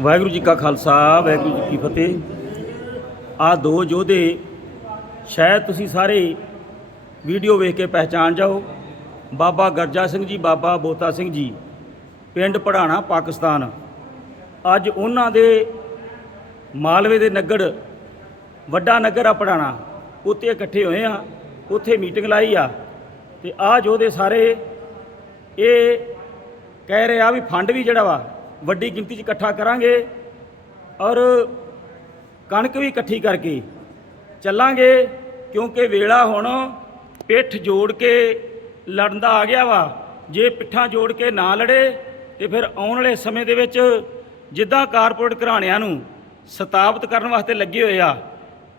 ਵਾਹਿਗੁਰੂ ਜੀ ਕਾ ਖਾਲਸਾ, ਵਾਹਿਗੁਰੂ ਜੀ ਕੀ ਫਤਿਹ। ਆ ਦੋ ਯੋਧੇ, ਸ਼ਾਇਦ ਤੁਸੀਂ ਸਾਰੇ ਵੀਡੀਓ ਵੇਖ ਕੇ ਪਹਿਚਾਨ ਜਾਓ। ਬਾਬਾ ਗਰਜਾ ਸਿੰਘ ਜੀ, ਬਾਬਾ ਬੋਤਾ ਸਿੰਘ ਜੀ, ਪਿੰਡ ਪੜਾਣਾ, ਪਾਕਿਸਤਾਨ। ਅੱਜ ਉਹਨਾਂ ਦੇ ਮਾਲਵੇ ਦੇ ਨਗਰ ਵੱਡਾ ਨਗਰ ਆ ਪੜਾਣਾ। ਉੱਥੇ ਇਕੱਠੇ ਹੋਏ ਆ, ਉੱਥੇ ਮੀਟਿੰਗ ਲਾਈ ਆ। ਤੇ ਆ ਯੋਧੇ ਸਾਰੇ, ਇਹ ਕਹਿ ਰਹੇ ਆ ਵੀ ਫੰਡ ਵੀ ਜਿਹੜਾ ਵਾ ਵੱਡੀ ਗਿਣਤੀ 'ਚ ਇਕੱਠਾ ਕਰਾਂਗੇ ਔਰ ਕਣਕ ਵੀ ਇਕੱਠੀ ਕਰਕੇ ਚੱਲਾਂਗੇ ਕਿਉਂਕਿ ਵੇਲਾ ਹੁਣ ਪਿੱਠ ਜੋੜ ਕੇ ਲੜਨ ਦਾ ਆ ਗਿਆ ਵਾ। ਜੇ ਪਿੱਠਾਂ ਜੋੜ ਕੇ ਨਾ ਲੜੇ ਤੇ ਫਿਰ ਆਉਣ ਵਾਲੇ ਸਮੇਂ ਦੇ ਵਿੱਚ ਜਿੱਦਾਂ ਕਾਰਪੋਰੇਟ ਘਰਾਣਿਆਂ ਨੂੰ ਸਤਾਬਤ ਕਰਨ ਵਾਸਤੇ ਲੱਗੇ ਹੋਏ ਆ,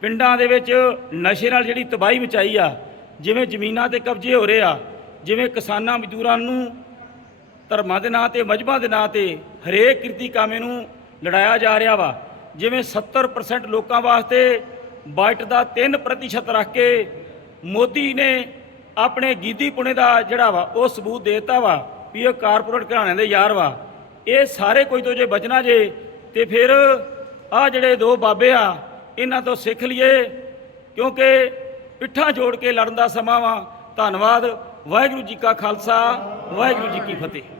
ਪਿੰਡਾਂ ਦੇ ਵਿੱਚ ਨਸ਼ੇ ਨਾਲ ਜਿਹੜੀ ਤਬਾਹੀ ਮਚਾਈ ਆ, ਜਿਵੇਂ ਜ਼ਮੀਨਾਂ ਤੇ ਕਬਜ਼ੇ ਹੋ ਰਹੇ ਆ, ਜਿਵੇਂ ਕਿਸਾਨਾਂ ਮਜ਼ਦੂਰਾਂ ਨੂੰ ਧਰਮਾਂ ਦੇ ਨਾਂ ਤੇ, ਮਜਬਾਂ ਦੇ ਨਾਂ ਤੇ ਹਰੇਕ ਕਿਰਤੀ ਕਾਮੇ ਨੂੰ ਲੜਾਇਆ ਜਾ ਰਿਹਾ ਵਾ। ਜਿਵੇਂ 70% ਲੋਕਾਂ ਵਾਸਤੇ ਬਜਟ ਦਾ 3% ਰੱਖ ਕੇ ਮੋਦੀ ਨੇ ਆਪਣੇ ਗੀਦੀ ਪੁਣੇ ਦਾ ਜਿਹੜਾ ਵਾ, ਉਹ ਸਬੂਤ ਦੇਤਾ ਵਾ ਵੀ ਇਹ ਕਾਰਪੋਰੇਟ ਘਰਾਣਿਆਂ ਦੇ ਯਾਰ ਵਾ। ਇਹ ਸਾਰੇ ਕੋਈ ਤੋਂ ਜੇ ਬਚਣਾ ਜੇ ਤੇ ਫਿਰ ਆ ਜਿਹੜੇ ਦੋ ਬਾਬੇ ਆ, ਇਹਨਾਂ ਤੋਂ ਸਿੱਖ ਲਈਏ, ਕਿਉਂਕਿ ਪਿੱਠਾਂ ਜੋੜ ਕੇ ਲੜਨ ਦਾ ਸਮਾਂ ਵਾ। ਧੰਨਵਾਦ। ਵਾਹਿਗੁਰੂ ਜੀ ਕਾ ਖਾਲਸਾ, ਵਾਹਿਗੁਰੂ ਜੀ ਕੀ ਫਤਿਹ।